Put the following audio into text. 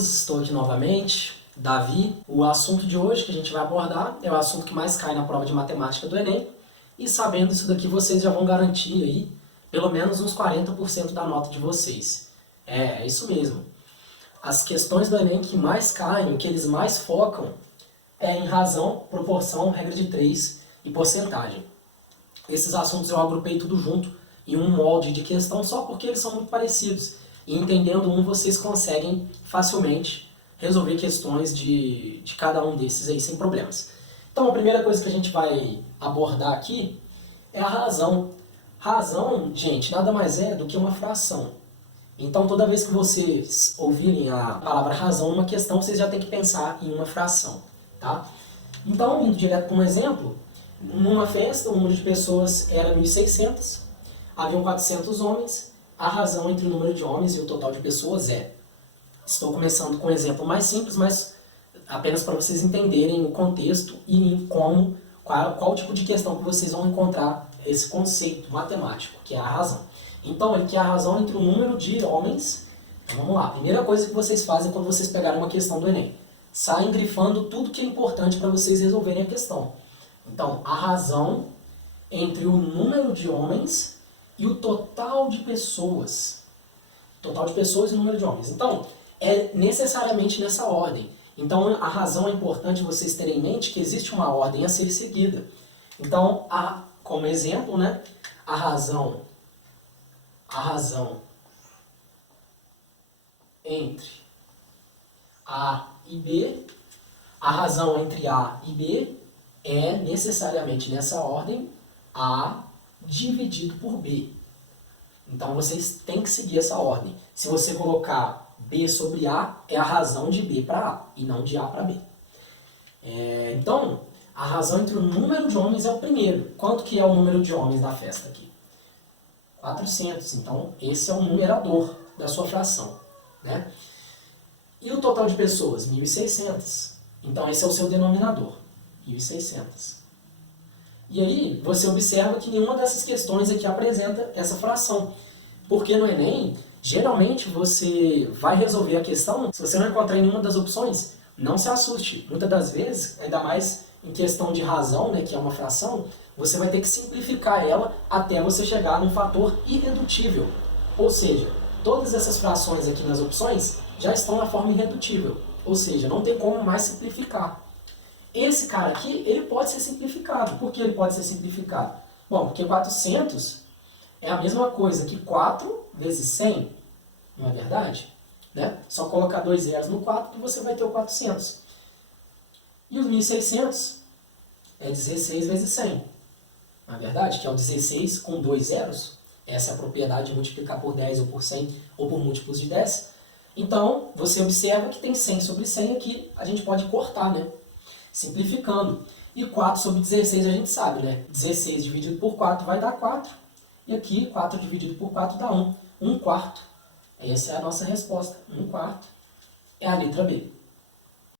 todos, estou aqui novamente, Davi. O assunto de hoje que a gente vai abordar é o assunto que mais cai na prova de matemática do Enem. E sabendo isso daqui, vocês já vão garantir aí pelo menos uns 40% da nota de vocês. É isso mesmo. As questões do Enem que mais caem, o que eles mais focam, é em razão, proporção, regra de 3 e porcentagem. Esses assuntos eu agrupei tudo junto em um molde de questão só porque eles são muito parecidos. E entendendo um, vocês conseguem facilmente resolver questões de cada um desses aí sem problemas. Então a primeira coisa que a gente vai abordar aqui é a razão. Razão, gente, nada mais é do que uma fração. Então toda vez que vocês ouvirem a palavra razão numa questão, vocês já têm que pensar em uma fração. Tá? Então, indo direto para um exemplo, numa festa o número de pessoas era 1.600, haviam 400 homens, a razão entre o número de homens e o total de pessoas é... Estou começando com um exemplo mais simples, mas apenas para vocês entenderem o contexto e como, qual tipo de questão que vocês vão encontrar esse conceito matemático, que é a razão. Então, ele quer a razão entre o número de homens. Então, vamos lá. A primeira coisa que vocês fazem quando vocês pegarem uma questão do Enem. Saem grifando tudo que é importante para vocês resolverem a questão. Então, a razão entre o número de homens e o total de pessoas. Total de pessoas e o número de homens. Então, é necessariamente nessa ordem. Então, a razão é importante vocês terem em mente que existe uma ordem a ser seguida. Então, como exemplo, né, a razão entre A e B, a razão entre A e B é necessariamente nessa ordem A dividido por B. Então vocês têm que seguir essa ordem. Se você colocar B sobre A, é a razão de B para A e não de A para B. Então, a razão entre o número de homens é o primeiro. Quanto que é o número de homens da festa aqui? 400. Então, esse é o numerador da sua fração, né? E o total de pessoas? 1.600. Então, esse é o seu denominador, 1.600. E aí, você observa que nenhuma dessas questões aqui apresenta essa fração. Porque no Enem, geralmente você vai resolver a questão, se você não encontrar em nenhuma das opções, não se assuste. Muitas das vezes, ainda mais em questão de razão, né, que é uma fração, você vai ter que simplificar ela até você chegar num fator irredutível. Ou seja, todas essas frações aqui nas opções já estão na forma irredutível. Ou seja, não tem como mais simplificar. Esse cara aqui, ele pode ser simplificado. Por que ele pode ser simplificado? Bom, porque 400 é a mesma coisa que 4 vezes 100, não é verdade? Né? Só colocar 2 zeros no 4 que você vai ter o 400. E os 1.600 é 16 vezes 100, não é verdade? Que é o 16 com 2 zeros. Essa é a propriedade de multiplicar por 10 ou por 100 ou por múltiplos de 10. Então, você observa que tem 100 sobre 100 aqui, a gente pode cortar, né? Simplificando. E 4 sobre 16 a gente sabe, né? 16 dividido por 4 vai dar 4. E aqui, 4 dividido por 4 dá 1. 1 quarto. Essa é a nossa resposta. 1 quarto é a letra B.